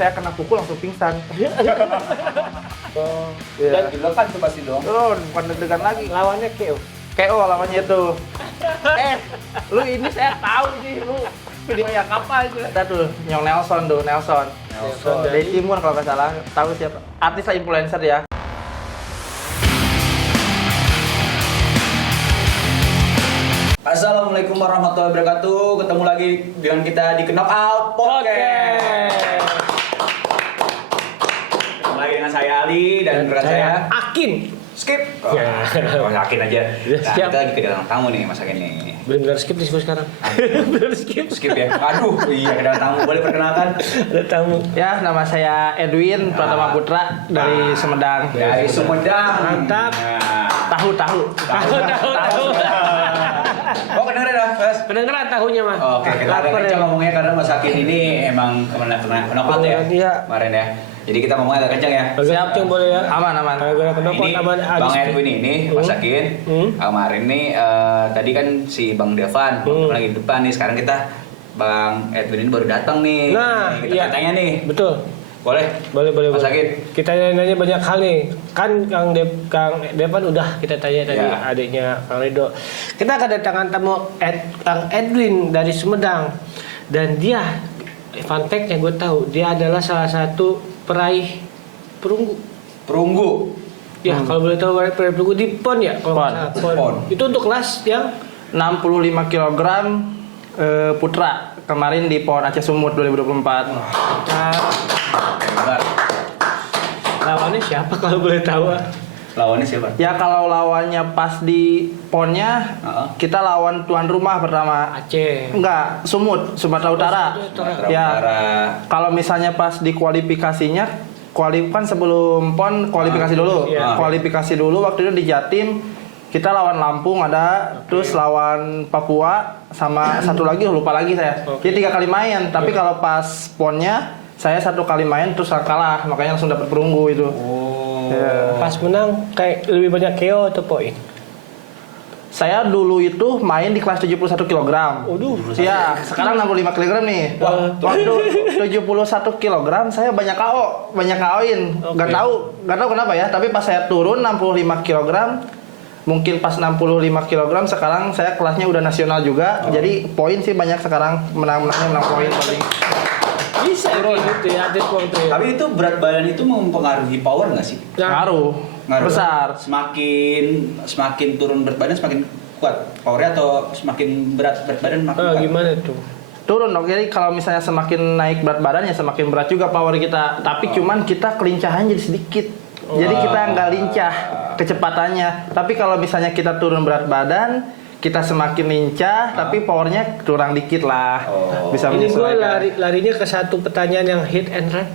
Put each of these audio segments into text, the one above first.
saya kena pukul langsung pingsan. Oh, Iya. dan dilekan tuh pasti dong. Bukan deg-degan lagi. lawannya KO. KO lawannya itu. Lu ini saya tahu nih, lu videonya kapan itu? Kita tuh Nyong Nelson tuh, Nelson. Dari Timur kalau nggak salah. Tahu siapa? Artis lah, influencer ya. Assalamualaikum warahmatullahi wabarakatuh. Ketemu lagi dengan kita di Knockout Podcast. Ketemu lagi dengan saya Ali dan rekan saya Akin. Skip. Oh, Akin aja. Nah, Siap. kita lagi kedatangan tamu nih Mas Akin nih. Bener-bener skip disebut sekarang. Bener skip. Skip ya. Aduh, iya kedatangan tamu. Boleh perkenalkan? Ada tamu. Ya, nama saya Edwin Pratama Putra dari Sumedang. Dari Sumedang. Mantap. Nah, Tahu. Tahu. oh kedengeran dah, Mas. Kedengeran tahunya mah. Oke, kita agak Lapar kencang ya. ngomongnya karena Mas Akin ini emang kena knockout ya. Iya. Kemarin ya. Jadi kita ngomongnya agak kencang ya. Agak kencang boleh ya. Aman. Gara-gara kenapa Ini aman Bang Edwin ini Mas Akin kemarin nih tadi kan si Bang Devan lagi di depan nih, sekarang kita Bang Edwin ini baru datang nih. Nah, kita iya. tanya nih. Betul. Boleh? Boleh. Mas Akin. Kita nanya banyak hal nih. Kan Kang Devan udah kita tanya tadi Ya. adiknya Kang Rido. Kita kedatangan tamu Kang Edwin dari Sumedang. Dan dia fun fact-nya gue tahu, dia adalah salah satu peraih perunggu. Perunggu. Ya, kalau boleh tahu peraih perunggu di PON ya, kalau PON. nggak salah, PON. Itu untuk kelas yang 65 kg putra kemarin di PON Aceh Sumut 2024. nah, Hebat. lawannya siapa kalau boleh tahu? Lawannya siapa? Ya kalau lawannya pas di PON-nya, kita lawan tuan rumah pertama. Aceh. Enggak, Sumut, Sumatera Utara. Sumatera Ya. Utara. Kalau misalnya pas di kualifikasinya, kan sebelum PON kualifikasi dulu. Iya. Kualifikasi dulu waktu itu di Jatim, kita lawan Lampung ada, terus lawan Papua, sama satu lagi lupa lagi saya. Jadi 3 kali main, tapi kalau pas PON-nya saya 1 kali main terus kalah, makanya langsung dapat perunggu itu. Oh. Ya. Pas menang kayak lebih banyak KO atau poin? Saya dulu itu main di kelas 71 kg. Waduh. Ya, sekarang 65 kg nih. Waktu 71 kg saya banyak KO, banyak KO-in. Nggak tahu kenapa ya, tapi pas saya turun 65 kg, mungkin pas 65 kg sekarang saya kelasnya udah nasional juga. Jadi poin sih banyak sekarang, menang poin paling. Bisa gitu ya, atlet waktu ya. Tapi itu berat badan itu mempengaruhi power nggak sih? Ngaruh besar. Semakin turun berat badan semakin kuat powernya, atau semakin berat badan makin kuat? Gimana tuh? Turun dong, jadi kalau misalnya semakin naik berat badan ya semakin berat juga power kita. Tapi cuman kita kelincahan jadi sedikit. Jadi kita nggak lincah kecepatannya. Tapi kalau misalnya kita turun berat badan, kita semakin lincah, tapi powernya kurang dikit lah. Bisa Ini gue menyesuaikan. larinya ke satu pertanyaan yang hit and run.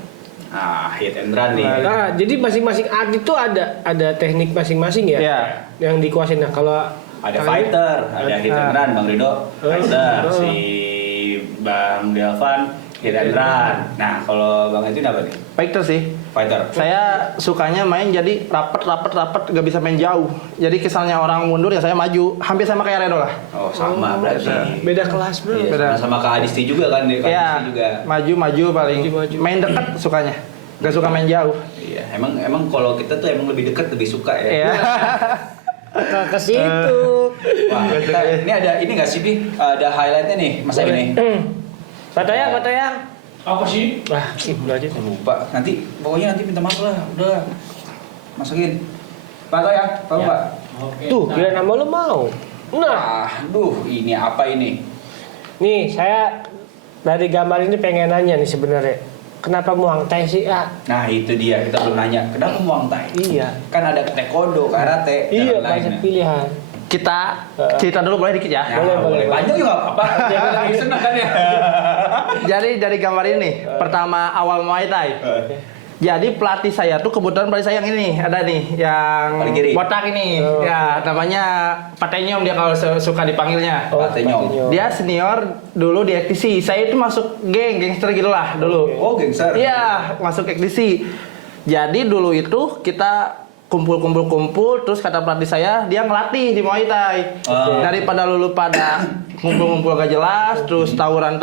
Hit and run nih. Nah, jadi masing-masing atlet itu ada teknik masing-masing ya, Iya. yang dikuasain. Nah, kalau Ada fighter, ada hit and run, Bang Rido fighter, si Bang Delvan hit and run. Nah, kalau Bang Edwin apa nih? Fighter sih. Fighter. Saya sukanya main jadi rapet, gak bisa main jauh. Jadi kesannya orang mundur ya saya maju. Hampir sama kayak Redo lah. Oh, sama berarti. beda kelas bro. Iya, Beda. sama Kak Adisti juga kan, Kak Iya, Adisti juga. maju paling. Maju. Main dekat sukanya. Gak suka main jauh. Iya, emang kalau kita tuh emang lebih dekat lebih suka ya. Iya. Ke situ. Wah, ini ada ini nggak sih, Bi? Ada highlightnya nih, Mas ini. Foto ya. Apa sih? Wah, udah aja. Lupa. Nanti pokoknya nanti minta maaf lah. Udah. Masukin. Foto ya, tahu nggak? Oke. Tuh, kira nama lu mau. Nah, Aduh, ini apa ini? nih saya dari gambar ini pengen nanya nih sebenarnya. Kenapa Muang Thai sih? Nah, itu dia. Kita belum nanya. Kenapa Muang Thai? Iya. Kan ada taekwondo, karate, Iya, dan banyak lain-lain. pilihan. Kita cerita dulu boleh dikit ya? Ya, Boleh. Panjang juga nggak apa-apa. Jangan lagi senang kan ya. Jadi dari gambar ini, pertama awal Muay Thai. Jadi pelatih saya tuh kebetulan pelatih saya yang ini ada nih yang Paling kiri. botak ini. Ya, namanya Patenyom dia kalau suka dipanggilnya. Patenyom. Dia senior dulu di XTC. Saya itu masuk gangster gitu lah dulu. Oh, gangster. Iya, masuk XTC. Jadi dulu itu kita kumpul, terus kata pelatih saya dia ngelatih di Muay Thai. Daripada lulu pada ngumpul-ngumpul gak jelas, terus tawuran,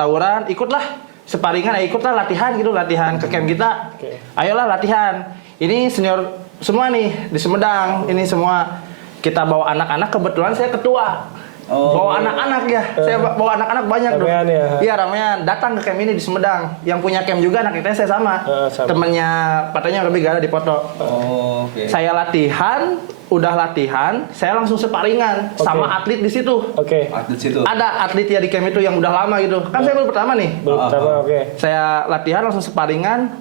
ikutlah separingan, ikutlah latihan gitu, latihan ke camp kita. Oke. Ayolah latihan. Ini senior semua nih di Sumedang. Ini semua kita bawa anak-anak, kebetulan saya ketua. Oh. Bawa anak-anak ya. Saya bawa anak-anak banyak tuh. Ramean ya? Iya, ramean. Datang ke camp ini di Sumedang. Yang punya camp juga anak kita saya sama. Sama. Temennya Patanya lebih gak ada di foto. Oh, oke. Saya latihan, udah latihan, saya langsung separingan Oke. sama atlet di situ. Oke. Atlet situ. Ada atlet ya di camp itu yang udah lama gitu. Kan saya baru pertama nih. Belum pertama, oke. Saya latihan langsung separingan,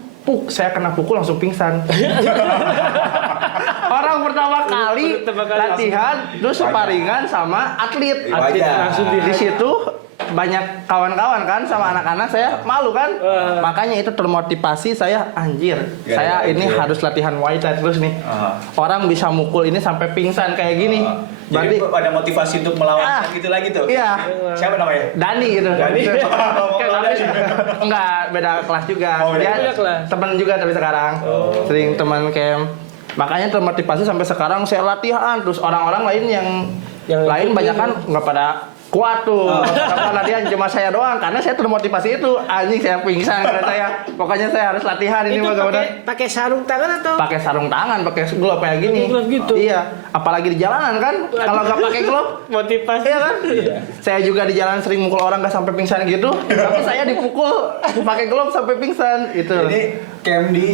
saya kena pukul langsung pingsan. Orang pertama kali Pertama kali latihan, terus separingan sama atlet. Atlet langsung Di situ banyak kawan-kawan kan sama anak-anak, saya malu kan. Makanya itu termotivasi saya, anjir. Saya ini anjir. harus latihan Muay Thai terus nih. Orang bisa mukul ini sampai pingsan kayak gini. Jadi Berarti ada motivasi untuk melawan Ah. gitu lagi tuh. iya. Siapa namanya? Dani gitu. Dani. Enggak, beda kelas juga. Oh, beda Dia kelas. teman juga tapi sekarang. Sering teman camp. Makanya termotivasi sampai sekarang saya latihan, terus orang-orang lain yang lain ikut banyak ini. kan nggak pada kuat tuh. Sama latihan cuma saya doang karena saya termotivasi itu. Anjing saya pingsan kata saya. Pokoknya saya harus latihan ini Itu mudah-mudahan. pakai sarung tangan atau? Pakai sarung tangan, pakai glove kayak gini. Pakai glove gitu? Iya, apalagi di jalanan kan. Kalau nggak pakai glove, Motivasi. iya kan? Saya juga di jalan sering mukul orang nggak sampai pingsan gitu, tapi saya dipukul pakai glove sampai pingsan. Itu Jadi camp di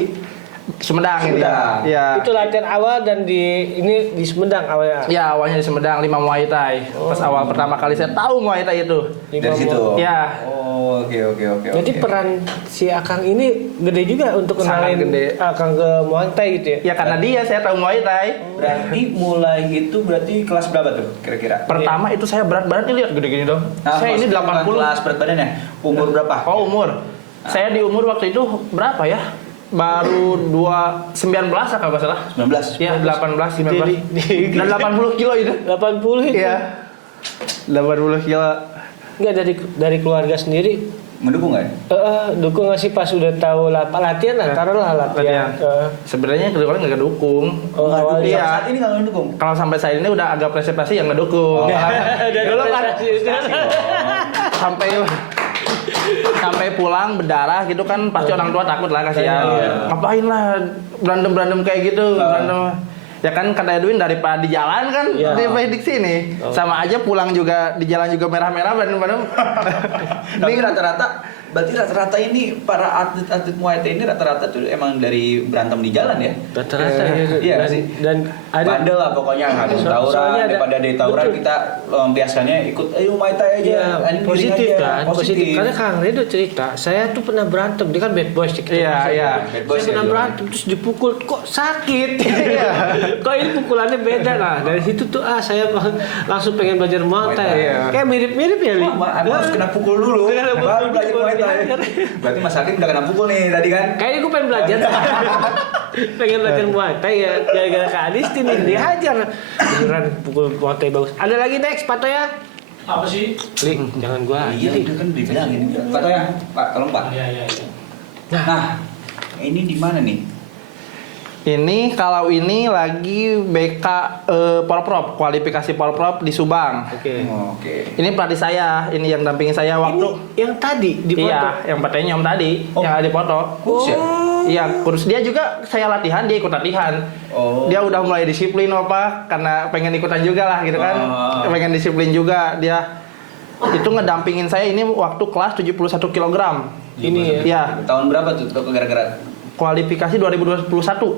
Sumedang ini. Sumedang. Iya. Itu latihan awal dan ini di Sumedang awalnya. Ya awalnya di Sumedang 5 Muay Thai. Pas awal pertama kali saya tahu Muay Thai itu. dari situ. Ya. Oh, oke. Jadi peran si Akang ini gede juga untuk Sangat kenalin gede. Akang ke Muay Thai gitu ya. Ya karena dia saya tahu Muay Thai. Berarti mulai itu berarti kelas berapa tuh kira-kira? Pertama itu saya berat badan lihat gede-gede dong. Nah, Saya ini maksudnya bukan 80. kelas berat badannya. Umur berapa? Oh umur. Saya di umur waktu itu berapa ya? Baru 19 lah kalau nggak salah. 19. Ya 18, 19. Dan 80 kilo itu. 80 itu. Iya. 80 kilo. Enggak dari keluarga sendiri. Mendukung nggak? Dukung nggak sih pas udah tahu latihan lah, taruhlah latihan. Sebenarnya kedua nggak ngedukung. Oh, awalnya. Iya. Saat ini nggak mendukung. Kalau sampai saat ini udah agak presentasi yang ngedukung. Dulu kan sampai pulang berdarah gitu kan pasti orang tua takut lah kasihan. Ngapain lah berantem kayak gitu, berantem. Ya kan kata Edwin daripada di jalan kan daripada di sini. Sama aja pulang juga di jalan juga merah-merah berantem. Tapi rata-rata ini para atlet Muay Thai ini rata-rata tuh emang dari berantem di jalan ya. Rata-rata ya. Iya Dan- sih. Dan ada Bandel lah pokoknya ada tawuran soalnya ada- daripada dari tawuran betul. kita biasanya ikut ayo Muay Thai aja. ya, anjing positif aja. kan, positif. Karena Kang Redo cerita, saya tuh pernah berantem, dia kan bad boys di Iya, iya. Bad boys Saya pernah ya, berantem terus dipukul, kok sakit. Iya. Kok ini pukulannya beda lah. Dari situ tuh saya langsung pengen belajar Muay Thai. Iya. Kayak mirip-mirip ya, Li. Harus kena pukul dulu. Kena pukul Baru dulu, belajar Muay Thai. belajar. Berarti Mas Hakim udah kena pukul nih tadi kan? Kayaknya gue pengen belajar. Pengen belajar Muay Thai ya gara-gara Kak Adisti nih dihajar. Beneran pukul Muay Thai bagus. Ada lagi next, Pak Toya? Apa sih? Li, jangan gua. Iya, itu kan dibilangin. Pak Toya, Pak, tolong Pak. Iya. Nah, ini di mana nih? Ini kalau ini lagi BK Polprov, kualifikasi Polprov di Subang. Oke. Oke. Ini pelatih saya, ini yang dampingin saya waktu. Ini yang tadi di foto. Iya, yang petenya Om tadi, yang ada di foto. Kurus ya? Iya, kurus dia juga saya latihan, dia ikut latihan. Oh. Dia udah mulai disiplin apa, karena pengen ikutan juga lah gitu kan. Oh. Pengen disiplin juga dia. Itu ngedampingin saya ini waktu kelas 71 kg. Ini ya. Iya, Tahun berapa tuh gara-gara kualifikasi 2021.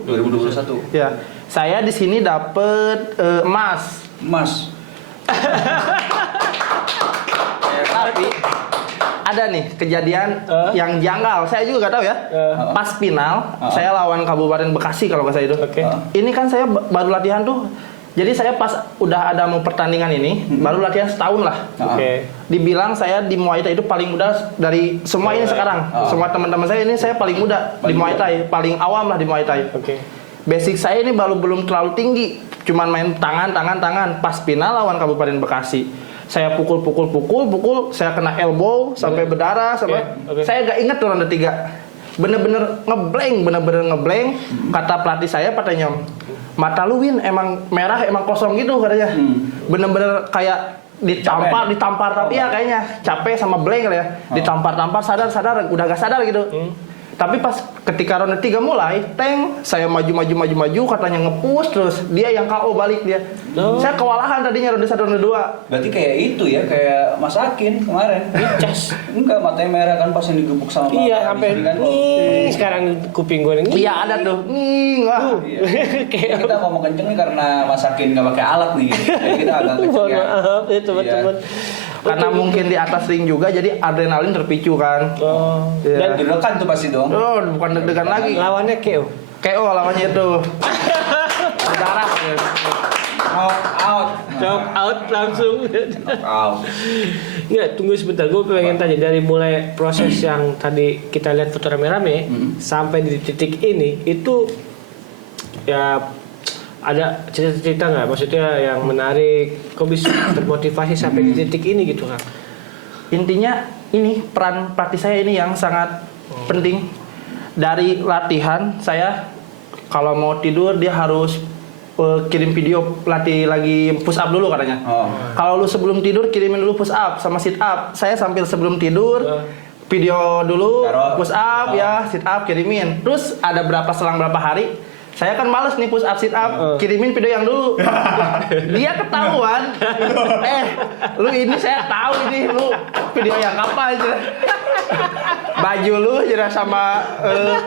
2021? Ya, saya di sini dapet emas. Mas. Tapi ada nih kejadian yang janggal. Saya juga gak tahu ya. Pas final, saya lawan Kabupaten Bekasi kalau nggak salah itu. Oke. Ini kan saya baru latihan tuh. Jadi saya pas udah ada mau pertandingan ini, baru latihan setahun lah. Oke. Dibilang saya di Muay Thai itu paling muda dari semua ini sekarang. Semua teman-teman saya ini saya paling muda di Muay Thai, paling awam lah di Muay Thai. Oke. Basic saya ini belum terlalu tinggi, cuman main tangan. Pas final lawan Kabupaten Bekasi, saya pukul, saya kena elbow sampai berdarah, sampai Oke. saya gak inget tuh ronde 3. Bener-bener ngeblank. Kata pelatih saya, katanya, mata lu Win emang merah, emang kosong gitu katanya. Bener-bener kayak ditampar tapi ya kayaknya capek sama blank kali ya. Ditampar sadar udah gak sadar gitu. Tapi pas ketika ronde 3 mulai, saya maju katanya nge-push terus dia yang KO balik dia. Saya kewalahan tadinya ronde 1 ronde 2. Berarti kayak itu ya, kayak Mas Akin kemarin. Dicas. Enggak, matanya merah kan pas yang digebuk sama Iya, Bapak. sampai Kan, nih sekarang kuping gue nih. Iya ada tuh. Wah. Iya. Kita ngomong kenceng nih karena Mas Akin nggak pakai alat nih. Jadi kita agak kenceng Mohon ya. maaf ya teman-teman. Karena mungkin di atas ring juga jadi adrenalin terpicu kan. Oh. Iya. Dan deg-degan tuh pasti dong. Oh, bukan deg-degan lagi. Lawannya KO. KO lawannya itu. Berdarah. Out. Knock out langsung. Out. Nggak, tunggu sebentar. Gue pengen tanya dari mulai proses yang tadi kita lihat foto rame-rame sampai di titik ini itu ya ada cerita-cerita nggak? Maksudnya yang menarik, kok bisa termotivasi sampai di titik ini gitu kan? Intinya ini peran pelatih saya ini yang sangat penting. Dari latihan saya kalau mau tidur dia harus kirim video pelatih lagi push up dulu katanya. Kalau lu sebelum tidur kirimin dulu push up sama sit up. Saya sambil sebelum tidur video dulu push up ya, sit up kirimin. Terus ada selang berapa hari saya kan males nih push up sit up, kirimin video yang dulu. Dia ketahuan. Lu ini saya tahu ini lu video yang kapan aja. Baju lu aja sama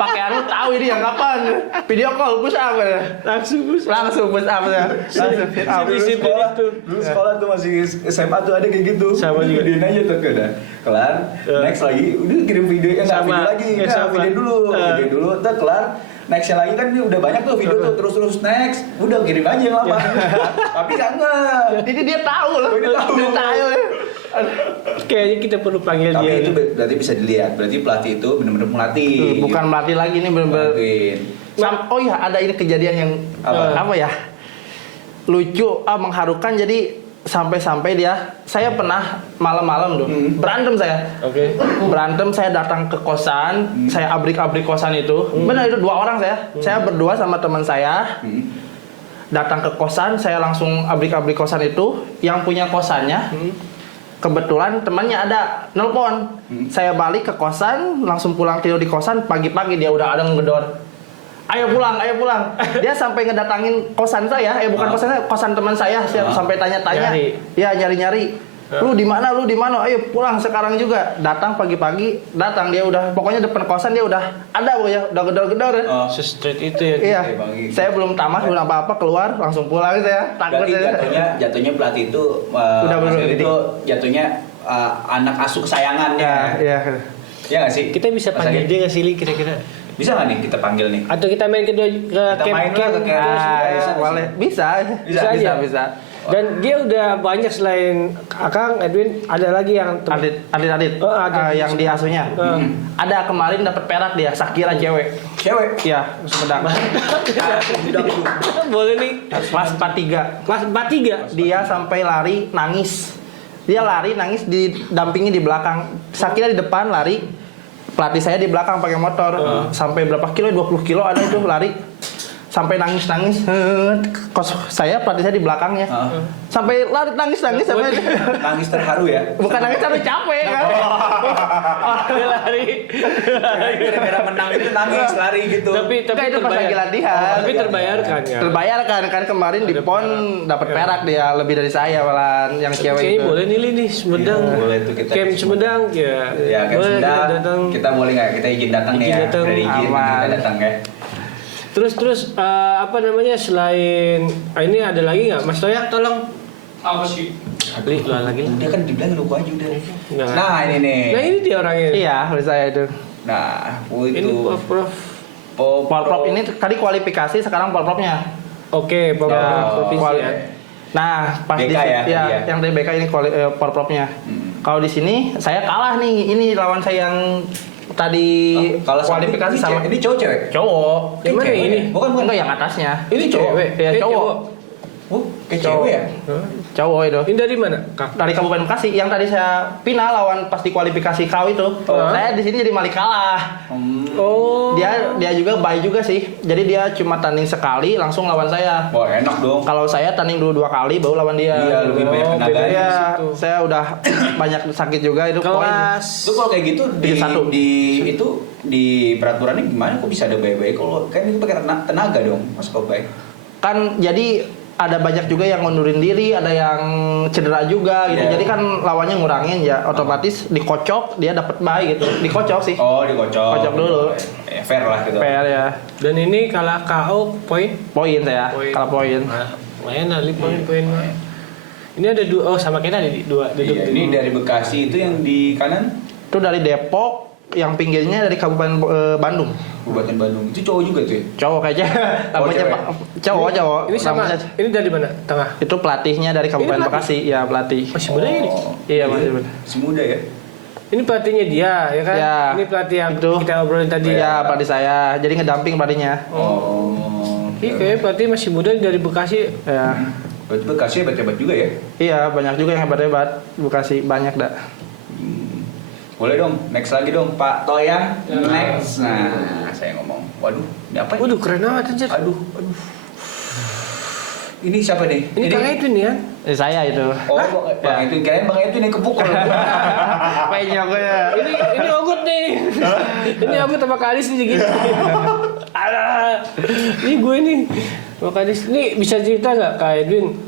pakaian lu tahu ini yang kapan. Video call push up ya. Langsung push up. Langsung push up ya. Langsung sit up. Dulu sekolah tuh masih SMA tuh ada kayak gitu. Sama juga. Videoin aja tuh udah kelar. Next lagi udah kirim video Sama. video lagi. Video dulu tuh kelar. Nextnya lagi kan udah banyak tuh video tuh terus next. Udah kirim aja yang lama. Tapi enggak. Jadi dia tahu loh. Dia tahu. Dia tahu ya. Kayaknya kita perlu panggil Tapi dia. itu berarti bisa dilihat. Berarti pelatih itu benar-benar melatih. Bukan melatih lagi ini benar-benar. Oh iya ada ini kejadian yang apa ya? Lucu, mengharukan jadi sampai saya pernah malam-malam tuh berantem saya. Oke. Berantem saya datang ke kosan, saya abrik-abrik kosan itu. Benar itu 2 orang saya. Saya berdua sama teman saya. Datang ke kosan, saya langsung abrik-abrik kosan itu. Yang punya kosannya kebetulan temannya ada nelpon. Saya balik ke kosan, langsung pulang tidur di kosan. Pagi-pagi dia udah ada ngedor. Ayo pulang. Dia sampai ngedatangin kosan saya, bukan kosan saya, kosan teman saya. Sampai tanya-tanya. Nyari. Ya nyari-nyari. Lu di mana? Ayo pulang sekarang juga. Datang pagi-pagi, dia udah pokoknya depan kosan dia udah ada pokoknya, udah gedor-gedor. Se-straight itu ya. Iya. Saya belum tamat, belum apa-apa keluar langsung pulang saya. Takut Berarti saya. jatuhnya pelatih itu Udah maksudnya bener, itu jatuhnya anak asuh kesayangannya. Iya. Ya nggak sih? Kita bisa Mas panggil Akin? dia nggak sih Li, kira-kira? Bisa nggak nih kita panggil nih? Atau kita main kedua ke Kita main lah ke camp. Boleh. Bisa aja. bisa. Dan dia udah banyak selain Akang, Edwin, ada lagi yang Adit. Oh, ada. Yang di asuhnya. Ada kemarin dapat perak dia, Sakira cewek. Cewek. Iya, Sumedang. Boleh nih. Kelas 43. Kelas 43. Dia sampai lari nangis. Dia lari nangis didampingi di belakang. Sakira di depan lari. Pelatih saya di belakang pakai motor. Sampai berapa kilo? 20 kilo ada itu lari. Sampai nangis-nangis. Saya pelatih saya di belakangnya. Sampai lari nangis-nangis sampai Nangis terharu ya. bukan nangis tapi capek kan. Dia lari. Gara-gara menang itu nangis lari gitu. Tapi Enggak, itu pas lagi latihan. Tapi terbayarkan ya. Terbayarkan kan kemarin di PON dapat perak dia lebih dari saya malah yang cewek Kayaknya itu. boleh nih Sumedang. Boleh tuh kita. Camp Sumedang ya. Ya, kayak Boleh sudah. kita datang. Kita boleh nggak? Kita izin datang nih Izin ya. datang. Udah izin Aman. kita datang ya. Terus apa namanya selain ini ada lagi nggak Mas Toyak tolong Apa sih? Li, lagi lah. Dia kan dibilang lu aja udah. Nah. Nah ini nih. Nah ini dia orangnya. Iya, menurut saya itu. Nah, Ini itu. Prof. Polprov ini tadi kualifikasi, sekarang Polprovnya. Oke, Prof. Ya, Provinsi ya. Nah, pas BK di ya, iya. yang dari BK ini Polprovnya. Kalau di sini saya kalah nih. Ini lawan saya yang tadi Kalau kualifikasi sama ini cowok cewek. cowok. Yang mana Cewek. ini? Bukan Enggak yang atasnya. Ini cewek. Ya, cowok. Oh, kayak cewek ya? Cowok itu. Ini dari mana? Kak? Dari Kabupaten Bekasi yang tadi saya final lawan pas di kualifikasi KAU itu. Saya di sini jadi malah kalah. Oh. Dia juga baik juga sih. Jadi dia cuma tanding sekali langsung lawan saya. Wah, enak dong. Kalau saya tanding dulu 2 kali baru lawan dia. Iya, lebih banyak tenaganya bedanya di Iya, situ. saya udah banyak sakit juga itu poin. Kelas. Itu kalau kayak gitu Satu. di peraturannya gimana? Kok bisa ada baik-baik? Kalau kan itu pakai tenaga dong, Mas Kobai. Kan jadi ada banyak juga yang ngundurin diri, ada yang cedera juga gitu. Iya. Jadi kan lawannya ngurangin ya, otomatis dikocok dia dapat bye gitu. Dikocok sih. Oh, dikocok. Kocok dulu. Ya, fair lah gitu. PR ya. Dan ini kalah KO poin. Poin saya, Poin. kalau poin. Nah, lumayan Ali poin mah. Ini ada dua, sama kita ada dua duduk. Iya, ini dari Bekasi itu yang di kanan Itu dari Depok, yang pinggirnya dari Kabupaten Bandung. Kabupaten Bandung. Itu cowok juga tuh ya? Cowok kayaknya. Rambutnya cewek. Pak. Cowok. Ini sama. Rambutnya- Ini dari mana? Tengah. Itu pelatihnya dari Kabupaten Ini Bekasi, ya pelatih. Masih muda ini. Iya, masih muda. Si muda ya? Ini pelatihnya dia, ya kan? Ya. Ini pelatih yang Itu. kita obrolin tadi. Iya, pelatih saya. Jadi ngedamping pelatihnya. Oh. Ini kayaknya pelatih masih muda dari Bekasi. Ya. Berarti Bekasi hebat-hebat juga ya? Iya, banyak juga yang hebat-hebat. Bekasi banyak dah. Boleh dong, next lagi dong Pak Toyang. Next. Nah, saya ngomong. Waduh, ini apa ini? Waduh, keren banget anjir. Aduh. Ini siapa nih? Ini kakak itu nih ya. Saya itu. Oh, Bang Edwin. Kirain Bang Edwin yang kepukul. Penyok ya. Ini Ogut nih. Ini Ogut sama Kadis nih gitu. Alah. Ini gue nih. Sama Kadis. Ini bisa cerita nggak Kak Edwin?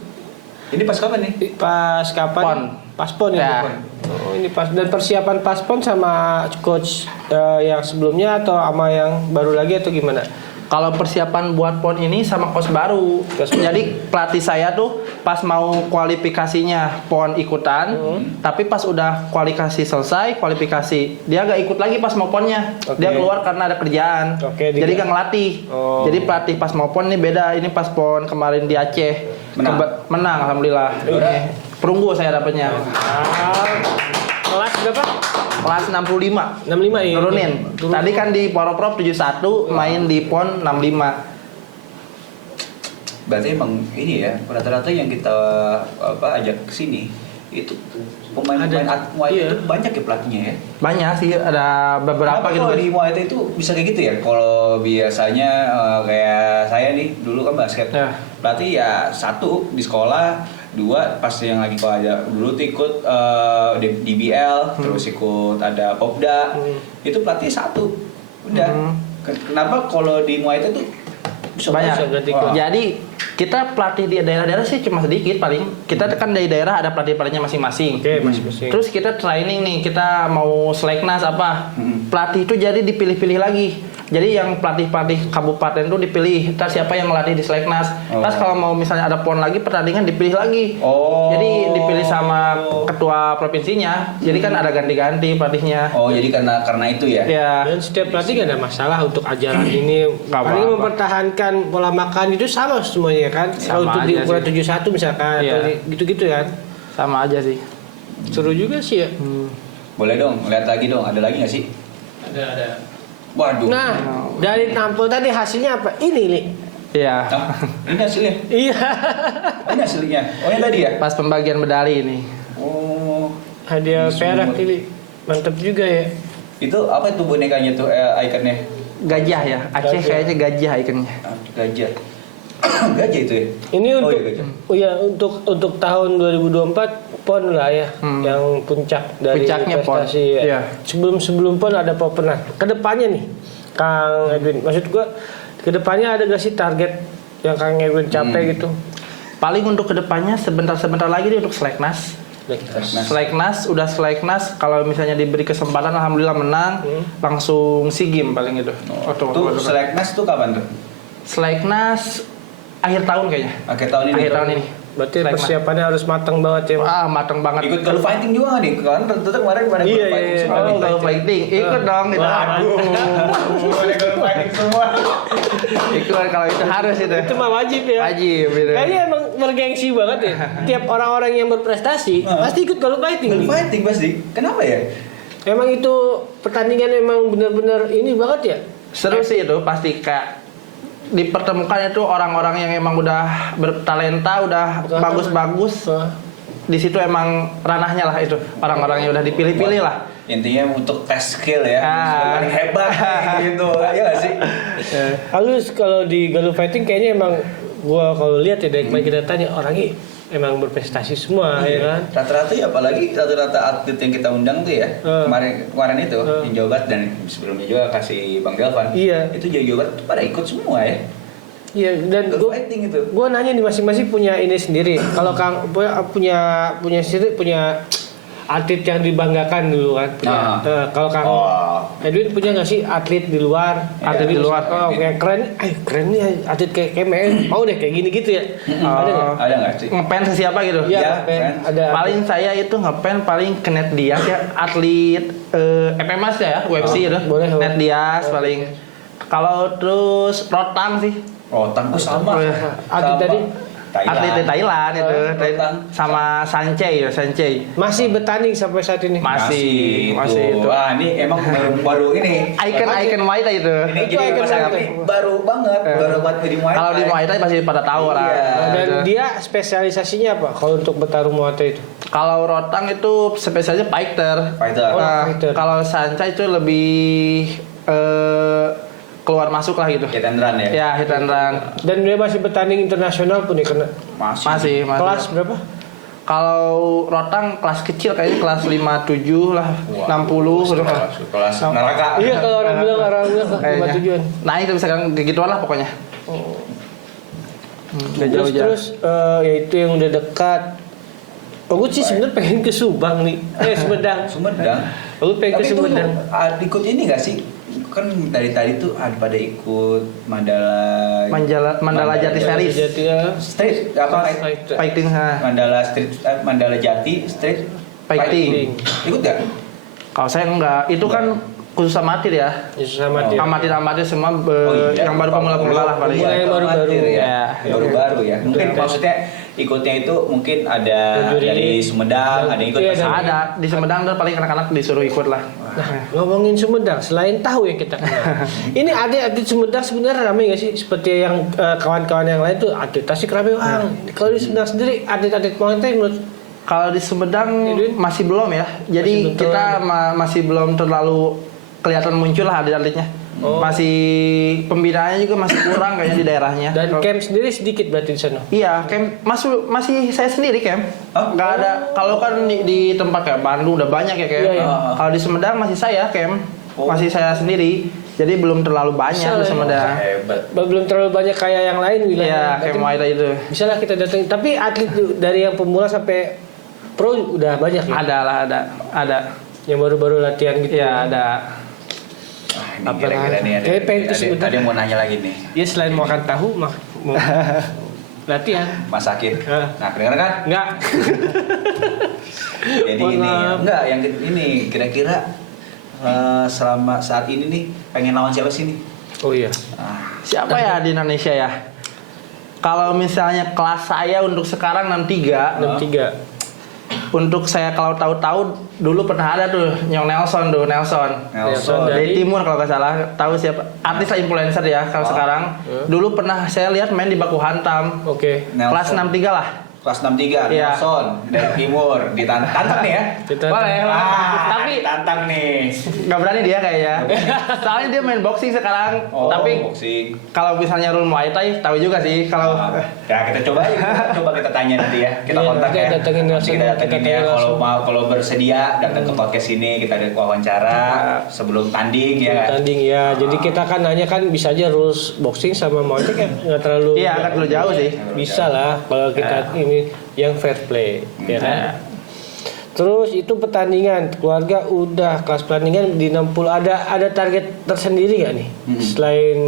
Ini pas kapan nih? Pas kapan? Pon. Pas pon ya. Ya. Oh, ini pas dan persiapan pas pon sama coach yang sebelumnya atau sama yang baru lagi atau gimana? Kalau persiapan buat PON ini sama coach baru. Jadi pelatih saya tuh pas mau kualifikasinya PON ikutan, tapi pas udah kualifikasi dia gak ikut lagi pas mau PON-nya. Oke. Dia keluar karena ada kerjaan. Oke, jadi dia- gak ngelatih. Oh. Jadi pelatih pas mau PON ini beda. Ini pas PON kemarin di Aceh. Menang? Menang alhamdulillah. Juara? Perunggu saya dapatnya. Kelas berapa? Kelas 65. 65 ya. Turunin. Tadi kan di Poroprov 71, main di PON 65. Berarti emang ini ya, rata-rata yang kita ajak ke sini itu pemain-pemain Muay Thai iya. itu banyak ya pelatihnya ya. Banyak sih, ada beberapa Kenapa gitu. kalau di Muay Thai itu bisa kayak gitu ya? Kalau biasanya kayak saya nih dulu kan basket. Ya. Pelatih ya 1 di sekolah, 2 pas yang lagi kalau ada dulu tuh ikut DBL, terus ikut ada Popda. Itu pelatih 1. Udah. Kenapa kalau di Muay Thai tuh bisa Banyak. ganti Wah. Jadi kita pelatih di daerah-daerah sih cuma sedikit paling. Kita kan dari daerah ada pelatih-pelatihnya masing-masing. Oke, masing-masing. Terus kita training nih, kita mau seleknas apa. Pelatih itu jadi dipilih-pilih lagi. Jadi yang pelatih-pelatih kabupaten itu dipilih. Ntar siapa yang melatih di seleknas. Terus kalau mau misalnya ada PON lagi, pertandingan dipilih lagi. Oh. Jadi dipilih sama ketua provinsinya. Jadi kan ada ganti-ganti pelatihnya. Oh, jadi karena itu ya? Ya. Dan setiap pelatih gak ada masalah untuk ajaran ini. Gak Paling apa-apa. mempertahankan pola makan itu sama semuanya kan. Sama Untuk aja di ukuran sih. 71 misalkan Iya. atau gitu-gitu kan. Sama aja sih. Seru juga sih ya. Boleh dong, lihat lagi dong. Ada lagi nggak sih? Ada. Waduh. Nah, dari tampil tadi hasilnya apa? Ini nih. Iya. Ah, ini hasilnya. Iya. Ini hasilnya. Oh, yang tadi ya? Pas pembagian medali ini. Oh. Hadiah Ini perak semua. ini. Mantap juga ya. Itu apa itu bonekanya tuh ikonnya? Gajah ya. Aceh Gajah. kayaknya gajah ikonnya. Gajah. Gajah itu ya? Ini Oh, untuk iya, gajah. untuk tahun 2024 PON lah ya, yang puncak dari Puncaknya PON. prestasi. Ya. Iya. Sebelum PON ada Popnas. Kedepannya nih, Kang Edwin, maksud gua kedepannya ada gak sih target yang Kang Edwin capai gitu? Paling untuk kedepannya sebentar-sebentar lagi dia untuk seleknas. Seleknas, udah seleknas. Kalau misalnya diberi kesempatan, alhamdulillah menang, langsung SEA Games paling itu. Tuh seleknas tuh kapan tuh? Seleknas akhir tahun kayaknya. Akhir tahun ini. Akhir tahun ini. Berarti Seleknas. persiapannya harus matang banget ya. Matang banget. Ikut kalau fighting juga nggak nih? Kan tentu kemarin pada Iya, fighting iya, semua Oh, nih. kalau fighting, ikut dong kita. Pada kalau fighting semua. Ikut kalau itu harus itu. Itu mah wajib ya. Wajib gitu. Kayaknya emang bergengsi banget ya. Tiap orang-orang yang berprestasi pasti ikut kalau fighting. Kalau fighting pasti. Kenapa ya? Emang itu pertandingan emang benar-benar ini banget ya. Seru sih itu pasti kayak dipertemukan itu orang-orang yang emang udah bertalenta, udah bagus-bagus. Di situ emang ranahnya lah itu, orang-orang yang udah dipilih-pilih lah. Intinya untuk tes skill ya, paling hebat gitu, ya nggak sih? Halus kalau di Galuh Fighting kayaknya emang gua kalau lihat ya dari kemarin kita tanya orangnya emang berprestasi semua ya kan. Rata-rata ya, apalagi rata-rata atlet yang kita undang tuh ya, kemarin itu yang Jawa Barat dan sebelumnya juga kasih Bang Delvan. Iya. Itu Jawa Barat tuh pada ikut semua ya. Iya, dan Galuh Fighting itu. gue nanya nih masing-masing punya ini sendiri. Kalau Kang punya sendiri punya atlet yang dibanggakan dulu kan. Punya. Kalau Kang Edwin punya nggak sih atlet di luar? Atlet di luar. Oh, kayak keren nih atlet kayak mau deh kayak gini gitu ya. Ada nggak? Ada nggak sih? Ngefans ke siapa gitu? Iya, ada. Paling saya itu ngefans paling ke Ned Diaz ya, atlet FMS ya, UFC itu. Boleh. Ned Diaz paling. Kalau terus Rotang sih. Rotang tuh sama. Atlet tadi Atlet di Thailand itu, Rotang. sama Sanchez. masih bertanding sampai saat ini. Masih itu. Wah, ini emang baru ini. Icon Muay Thai itu. Ini Itu jadi icon pasangan Muay Thai. ini baru banget, baru buat di Muay Thai. Kalau di Muay Thai pasti pada tahu lah. Iya. Dan dia spesialisasinya apa kalau untuk bertarung Muay Thai itu? Kalau Rotang itu spesialnya fighter. Fighter. Fighter. Kalau Sanchez itu lebih keluar masuk lah gitu. Hit and run ya. Ya, hit and run. Dan dia masih bertanding internasional pun ya kena. Masih. Kelas berapa? Kalau Rotang kelas kecil kayaknya kelas 57 lah, Wah, 60 gitu. kelas neraka. Iya kalau orang bilang Kayaknya. 57-an. Nah, itu misalkan gituan lah pokoknya. Nggak jauh-jauh. Terus ya itu yang udah dekat. Oh, gue sih sebenarnya pengen ke Subang nih. Sumedang. Lu pengen ke Sumedang. Ikut ini nggak sih? Kan dari tadi tuh ada pada ikut Mandala Jati Series. Jati ya. Street apa? Fighting Mandala Jati Street Fighting. Ikut nggak? Kalau saya enggak, itu kan khusus amatir ya. Yesus sama dia. Amatir semua Iya. yang baru pemula-pemula lah paling. Mulai baru-baru. ya. Baru-baru ya. Mungkin maksudnya ikutnya itu mungkin ada Juri. dari Sumedang, ada yang ikut Iya, ke sana. Ada di Sumedang tuh paling anak-anak disuruh ikut lah. Nah, ngomongin Sumedang, selain tahu yang kita kenal, ini atlet Sumedang sebenarnya ramai nggak sih? Seperti yang kawan-kawan yang lain tuh atlet Tasik ramai bang. Kalau di Sumedang sendiri atlet-atlet Muay Thai menurut Kalau di Sumedang Edwin? masih belum ya. Jadi Masih kita masih belum terlalu kelihatan muncul lah atlet-atletnya. Masih pembinaannya juga masih kurang kayaknya di daerahnya. dan camp sendiri sedikit berarti di sana. Iya, camp masih saya sendiri camp. Hah? Nggak ada. Kalau kan di tempat kayak Bandung udah banyak ya camp. Iya, iya. Kalau di Sumedang masih saya camp. Oh. Masih saya sendiri. Jadi belum terlalu banyak Bisa di lah ya. Sumedang. Hebat. Belum terlalu banyak kayak yang lain Iya, wilayah. kayak Muay Thai itu. Bisa lah kita datang. Tapi atlet dari yang pemula sampai pro udah banyak ya. Ada lah, ada. Yang baru-baru latihan gitu. Iya, ada. Ini Apa kira-kira lagi? nih Kayak pengen ke Sumedang. ada yang mau nanya lagi nih. Ya selain makan tahu mau latihan. Masakin. Nah, kedengeran kan? Enggak. Jadi Mohon ini maaf. enggak yang ini kira-kira selama saat ini nih pengen lawan siapa sih nih? Oh iya. Siapa ya di Indonesia ya? Kalau misalnya kelas saya untuk sekarang 63, 63. untuk saya kalau tahu-tahu dulu pernah ada tuh Nyong Nelson. Nelson Dari dari Timur kalau nggak salah, tahu siapa? Artis lah, influencer ya kalau sekarang. Dulu pernah saya lihat main di Baku Hantam. Oke. Kelas 63 lah. Kelas 63, Iya. Nelson dari Timur, ditantang nih ya. Kita Boleh lah. Tapi tantang nih. nggak berani dia kayaknya. Soalnya dia main boxing sekarang. Oh, Tapi boxing. kalau misalnya rule Muay Thai tahu juga sih kalau Ya kita coba aja, coba kita tanya nanti ya. Kita Iya, kontak nanti ya. datengin Nanti langsung, kita datengin kita ya. tanya Kalau langsung. kalau bersedia datang ke podcast ini kita ada wawancara sebelum tanding ya kan. tanding ya. Jadi kita kan nanya kan bisa aja rules boxing sama Muay Thai kan nggak terlalu. iya nggak terlalu jauh sih. Bisa lah kalau kita ini yang fair play, ya kan. Terus itu pertandingan keluarga udah kelas pertandingan di 60 ada target tersendiri nggak nih? Selain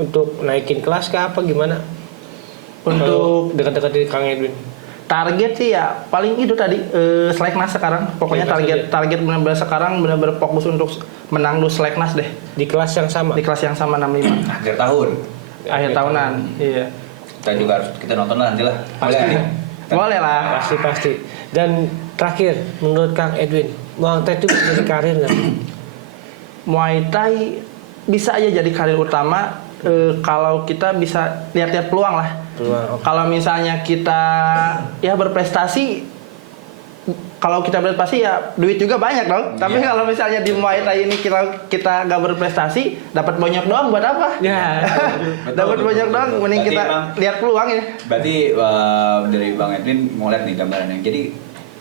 untuk naikin kelas kah apa gimana? Untuk dekat-dekat di Kang Edwin. target sih ya paling itu tadi Seleknas sekarang. Pokoknya Seleknas target benar-benar sekarang benar-benar fokus untuk menang dulu Seleknas deh Di kelas yang sama. di kelas yang sama 65 Akhir tahun. akhir tahunan. Iya. Kita juga harus kita nonton nanti lah. Pasti. Boleh. Boleh lah. Pasti. Dan terakhir menurut Kang Edwin, Muay Thai itu bisa jadi karir nggak? Muay Thai bisa aja jadi karir utama kalau kita bisa lihat-lihat peluang lah. Kalau misalnya kita ya berprestasi, kalau kita berprestasi ya duit juga banyak dong. Tapi Iya. kalau misalnya di Muay Thai ini kita nggak berprestasi, dapat banyak doang buat apa? Ya. Dapat banyak doang, mending Berarti kita emang- lihat peluang ya. Berarti dari Bang Edwin mau lihat nih gambarannya. Jadi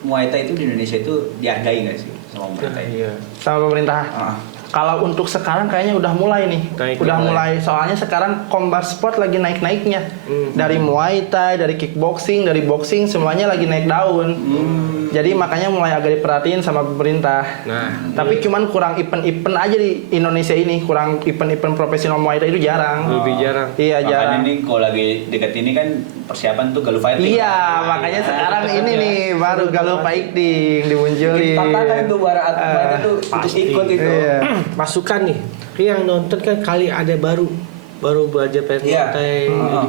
Muay Thai itu di Indonesia itu dihargai nggak sih sama pemerintah ini? Iya. Sama pemerintah. Ah. Kalau untuk sekarang kayaknya udah mulai nih. Udah mulai. Soalnya sekarang combat sport lagi naik-naiknya. Dari Muay Thai, dari kickboxing, dari boxing semuanya lagi naik daun. Jadi makanya mulai agak diperhatiin sama pemerintah. Nah, Tapi cuman kurang event-event aja di Indonesia ini, kurang event-event profesional Muay Thai itu jarang. lebih jarang. Iya, Makanya jarang. ini kalau lagi deket ini kan persiapan tuh Galuh Fighting. Iya, makanya sekarang ini nih baru Galuh Fighting dimunculin. Tantangan tuh para atlet itu untuk pasti. ikut itu. Iya. Masukan nih. Yang nonton kan kali ada baru belajar Iya. Muay Thai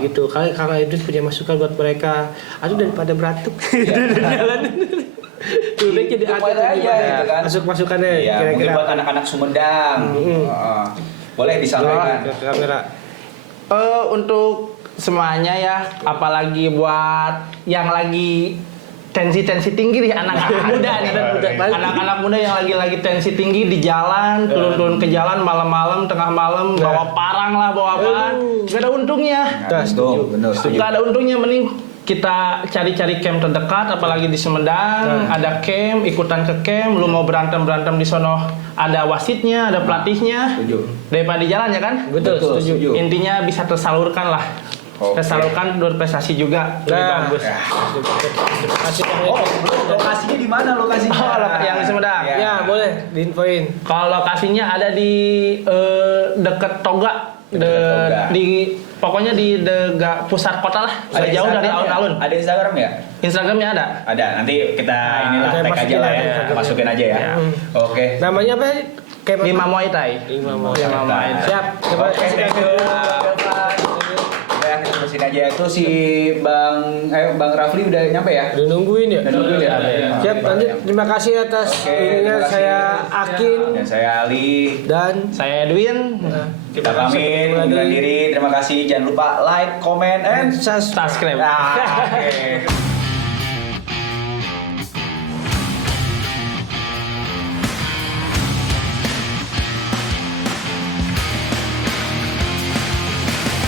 gitu. Kali kakak itu punya masukan buat mereka. Aduh daripada berantem di jalan. Tuh udah jadi Itu Muay Thai aja gitu kan. Masuk masukannya Iya, mungkin kira-kira buat anak-anak Sumedang. Boleh disampaikan. ke kamera. Untuk semuanya ya, apalagi buat yang lagi tensi tinggi nih anak-anak muda nih, anak-anak muda yang lagi tensi tinggi di jalan, turun-turun ke jalan malam-malam, tengah malam, bawa parang lah, bawa apaan, gak ada untungnya. Benar. Gak ada untungnya, mending kita cari-cari camp terdekat, apalagi di Sumedang ada camp, ikutan ke camp. Lu mau berantem di sono ada wasitnya, ada pelatihnya, Setuju. daripada di jalan ya kan. Betul, setuju. Intinya bisa tersalurkan lah. Oke. Tersalurkan berprestasi juga lebih Nah. bagus. Terima kasih Bang Oh, Edwin. belum. Lokasinya di mana lokasinya? Oh, yang di Sumedang. Ya. Ya boleh diinfoin. Kalau lokasinya ada di deket Toga. Deket Toga. Pokoknya di pusat kota lah, Ada jauh dari Instagram ya? alun-alun. Ada Instagram ya? Instagramnya ada. Ada. Nanti kita inilah kita tag aja masukin lah aja ya. Instagramnya. Masukin aja ya. Ya. Oke. Namanya apa? Kayak 5 Muay Thai. 5 Muay Lima Thai. Muay Thai. Siap. Coba Oke, kasih thank you. Udah kita terusin aja. Itu si Bang Rafli udah nyampe ya? Udah nungguin ya? Udah nungguin ya? Siap, lanjut. Terima kasih atas Oke, ininya. terima kasih. Saya Akin Dan saya Ali. dan Saya Edwin. Kita pamit, unduran diri. Terima kasih. Jangan lupa like, comment, and Subscribe. Oke.